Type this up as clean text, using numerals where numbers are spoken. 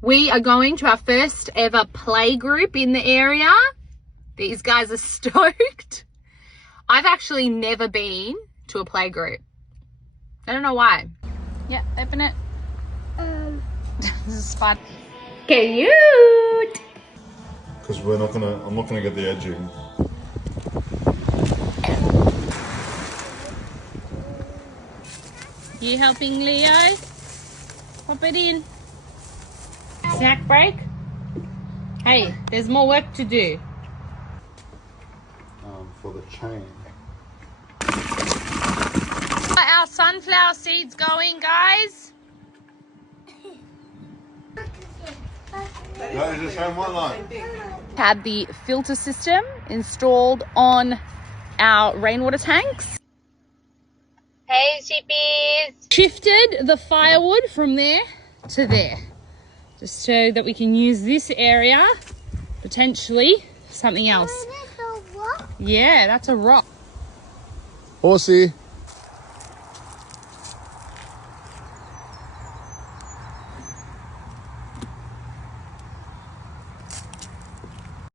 We are going to our first ever play group in the area. These guys are stoked. I've actually never been to a play group. I don't know why. Yeah, open it. This is fun. Cute. Because I'm not gonna get the edging. You helping Leo? Pop it in. Snack break? Hey, there's more work to do. For the chain. Our sunflower seeds going, guys. No, it's the same one line. Had the filter system installed on our rainwater tanks. Hey, sheepies. Shifted the firewood from there to there, just so that we can use this area potentially for something else. Yeah, that's a rock. Horsey.